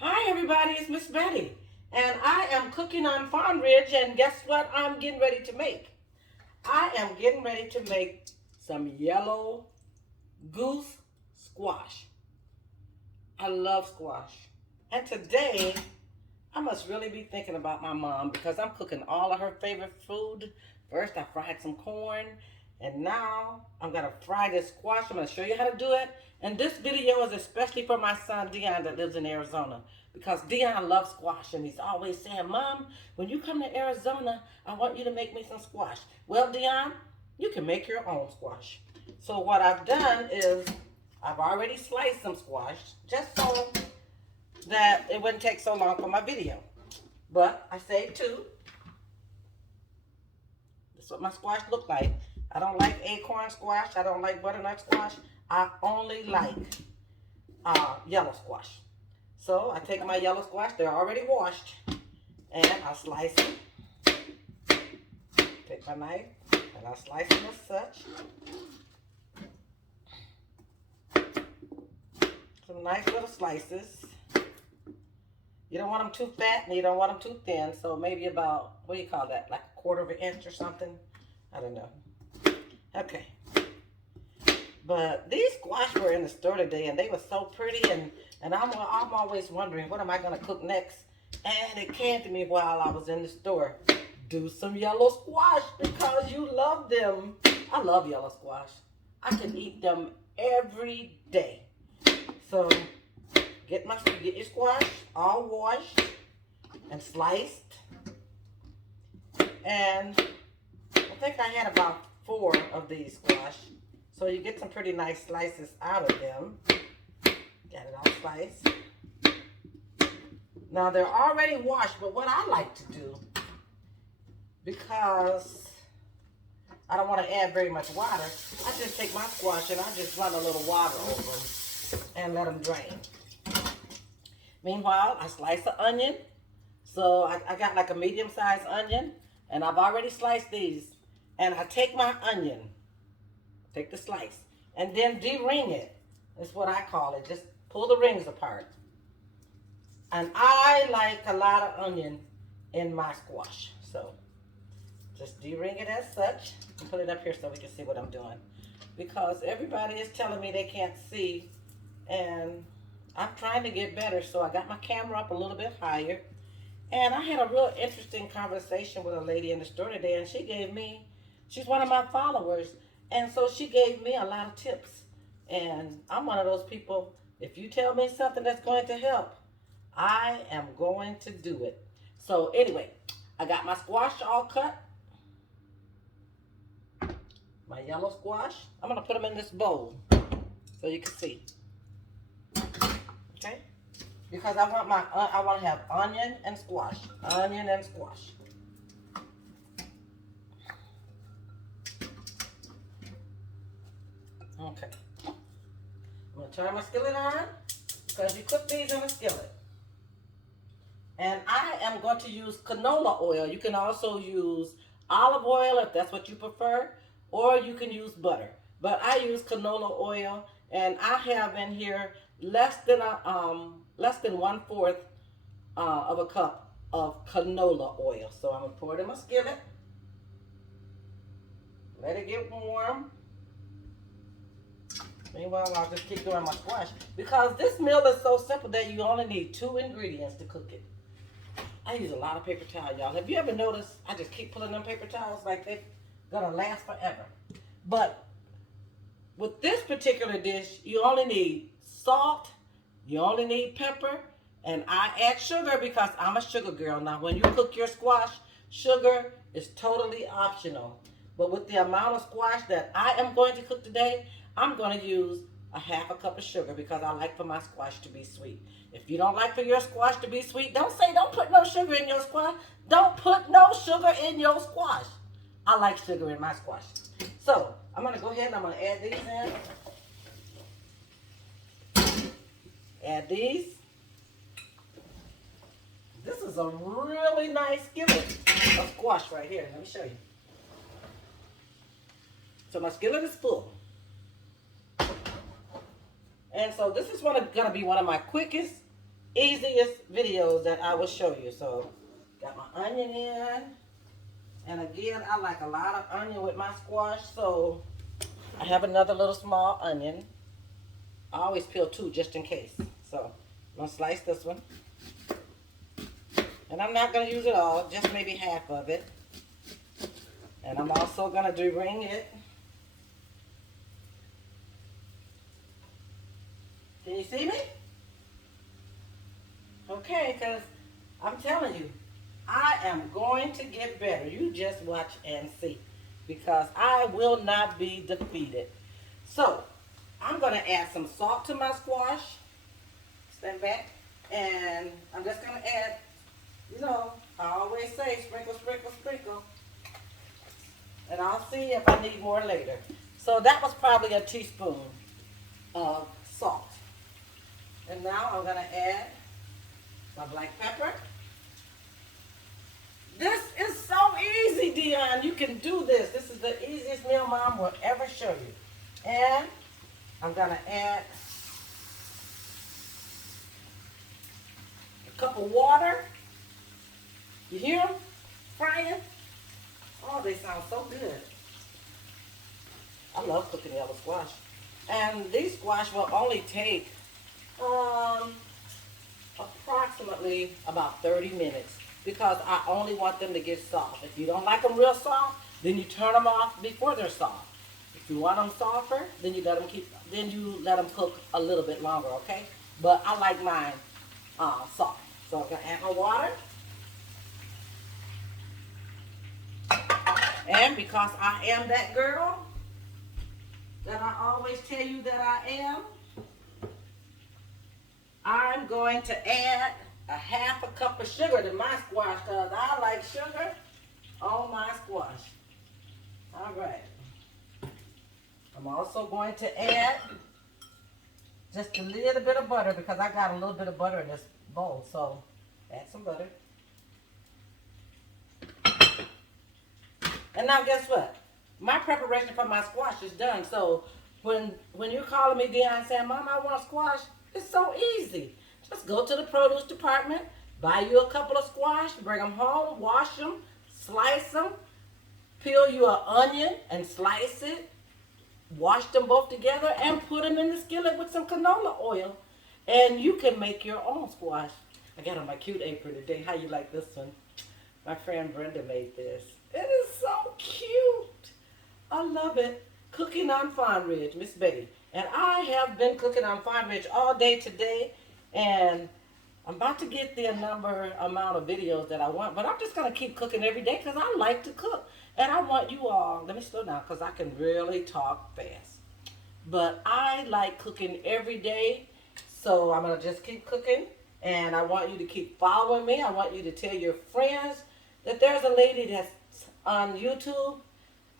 Hi everybody, it's Miss Betty, and I am cooking on Farm Ridge, and guess what I'm getting ready to make? I am getting ready to make some yellow goose squash. I love squash. And today, I must really be thinking about my mom because I'm cooking all of her favorite food. First, I fried some corn, and now I'm gonna fry this squash. I'm gonna show you how to do it. And this video is especially for my son Dion that lives in Arizona because Dion loves squash and he's always saying, "Mom, when you come to Arizona, I want you to make me some squash." Well, Dion, you can make your own squash. So what I've done is I've already sliced some squash just so that it wouldn't take so long for my video. But I saved two. That's what my squash look like. I don't like acorn squash. I don't like butternut squash. I only like yellow squash. So I take my yellow squash. They're already washed. And I slice them. Take my knife and I slice them as such. Some nice little slices. You don't want them too fat and you don't want them too thin. So maybe about, what do you call that? Like a quarter of an inch or something? I don't know. Okay. But these squash were in the store today and they were so pretty. And I'm always wondering, what am I going to cook next? And it came to me while I was in the store. Do some yellow squash because you love them. I love yellow squash. I can eat them every day. So get your squash all washed and sliced. And I think I had about 4 of these squash. So you get some pretty nice slices out of them. Got it all sliced. Now they're already washed, but what I like to do, because I don't want to add very much water, I just take my squash and I just run a little water over them and let them drain. Meanwhile, I slice an onion. So I got like a medium-sized onion, and I've already sliced these. And I take my onion, take the slice, and then de-ring it. That's what I call it. Just pull the rings apart. And I like a lot of onion in my squash. So just de-ring it as such. And put it up here so we can see what I'm doing. Because everybody is telling me they can't see. And I'm trying to get better. So I got my camera up a little bit higher. And I had a real interesting conversation with a lady in the store today. And she's one of my followers. And so she gave me a lot of tips. And I'm one of those people, if you tell me something that's going to help, I am going to do it. So anyway, I got my squash all cut. My yellow squash. I'm going to put them in this bowl so you can see. Okay? Because I want to have onion and squash. Onion and squash. Okay. I'm going to turn my skillet on because you cook these in a skillet. And I am going to use canola oil. You can also use olive oil if that's what you prefer, or you can use butter. But I use canola oil, and I have in here less than 1/4 of a cup of canola oil. So I'm gonna pour it in my skillet. Let it get warm. Meanwhile, I'll just keep doing my squash because this meal is so simple that you only need 2 ingredients to cook it. I use a lot of paper towel, y'all. Have you ever noticed I just keep pulling them paper towels like they're gonna last forever? But with this particular dish, you only need salt, you only need pepper, and I add sugar because I'm a sugar girl. Now, when you cook your squash, sugar is totally optional. But with the amount of squash that I am going to cook today, I'm going to use a 1/2 cup of sugar because I like for my squash to be sweet. If you don't like for your squash to be sweet, don't put no sugar in your squash. Don't put no sugar in your squash. I like sugar in my squash. So I'm going to go ahead and I'm going to add these in. Add these. This is a really nice skillet of squash right here. Let me show you. So my skillet is full. And so this is going to be one of my quickest easiest videos that I will show you. So, got my onion in. And again, I like a lot of onion with my squash, so I have another little small onion. I always peel two just in case. So, I'm going to slice this one. And I'm not going to use it all, just maybe half of it. And I'm also going to de-ring it. Can you see me? Okay, because I'm telling you, I am going to get better. You just watch and see. Because I will not be defeated. So, I'm going to add some salt to my squash. Stand back. And I'm just going to add, you know, I always say sprinkle, sprinkle, sprinkle. And I'll see if I need more later. So that was probably a teaspoon of salt. And now I'm going to add my black pepper. This is so easy, Dion. You can do this. This is the easiest meal Mom will ever show you. And I'm going to add a cup of water. You hear them frying? Oh, they sound so good. I love cooking yellow squash. And these squash will only take approximately about 30 minutes because I only want them to get soft. If you don't like them real soft, then you turn them off before they're soft. If you want them softer, then you let them cook a little bit longer, okay? But I like mine soft. So I'm gonna add my water. And because I am that girl that I always tell you that I am, I'm going to add a half a cup of sugar to my squash because I like sugar on my squash. All right. I'm also going to add just a little bit of butter because I got a little bit of butter in this bowl. So add some butter. And now guess what? My preparation for my squash is done. So when you're calling me, Dion, saying, Mom, I want squash, it's so easy. Just go to the produce department, buy you a couple of squash, bring them home, wash them, slice them, peel you an onion and slice it, wash them both together and put them in the skillet with some canola oil. And you can make your own squash. I got on my cute apron today. How you like this one? My friend Brenda made this. It is so cute. I love it. Cooking on Fawn Ridge, Miss Betty. And I have been cooking on Fawn Ridge all day today. And I'm about to get the amount of videos that I want. But I'm just going to keep cooking every day because I like to cook. And I want you all, let me slow down because I can really talk fast. But I like cooking every day. So I'm going to just keep cooking. And I want you to keep following me. I want you to tell your friends that there's a lady that's on YouTube.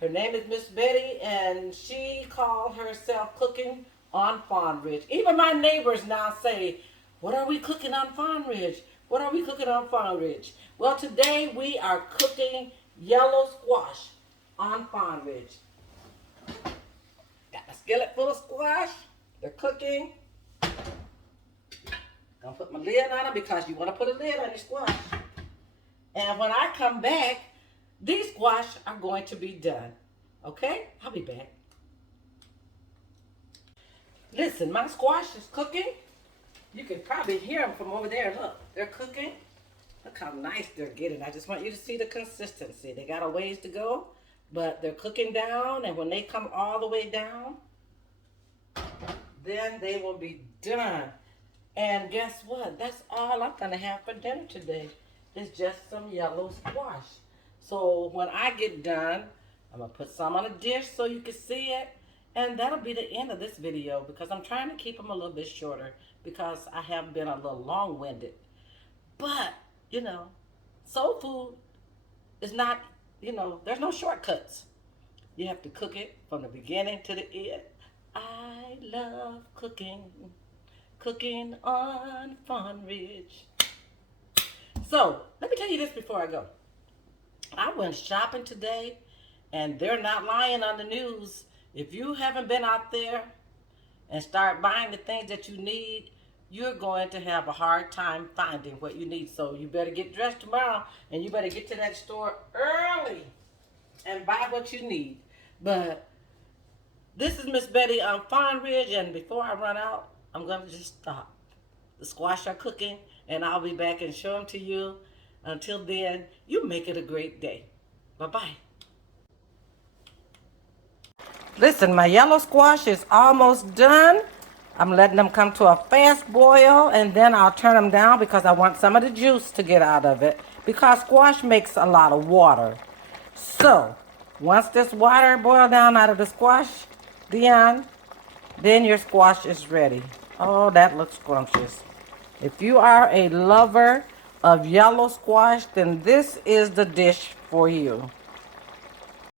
Her name is Miss Betty, and she called herself Cooking on Fawn Ridge. Even my neighbors now say, what are we cooking on Fawn Ridge? What are we cooking on Fawn Ridge? Well, today we are cooking yellow squash on Fawn Ridge. Got my skillet full of squash. They're cooking. Gonna put my lid on them because you want to put a lid on your squash. And when I come back, these squash are going to be done. Okay? I'll be back. Listen, my squash is cooking. You can probably hear them from over there. Look, they're cooking. Look how nice they're getting. I just want you to see the consistency. They got a ways to go, but they're cooking down. And when they come all the way down, then they will be done. And guess what? That's all I'm going to have for dinner today. It's just some yellow squash. So when I get done, I'm going to put some on a dish so you can see it. And that'll be the end of this video because I'm trying to keep them a little bit shorter because I have been a little long-winded. But, you know, soul food is not, you know, there's no shortcuts. You have to cook it from the beginning to the end. I love cooking. Cooking on Fawn Ridge. So, let me tell you this before I go. I went shopping today, and they're not lying on the news. If you haven't been out there and start buying the things that you need, you're going to have a hard time finding what you need. So you better get dressed tomorrow, and you better get to that store early and buy what you need. But this is Miss Betty on Farm Ridge, and before I run out, I'm going to just stop. The squash are cooking, and I'll be back and show them to you. Until then, you make it a great day. Bye-bye. Listen, my yellow squash is almost done. I'm letting them come to a fast boil, and then I'll turn them down because I want some of the juice to get out of it, because squash makes a lot of water. So, once this water boils down out of the squash, Dion, then your squash is ready. Oh, that looks scrumptious. If you are a lover of yellow squash, then this is the dish for you.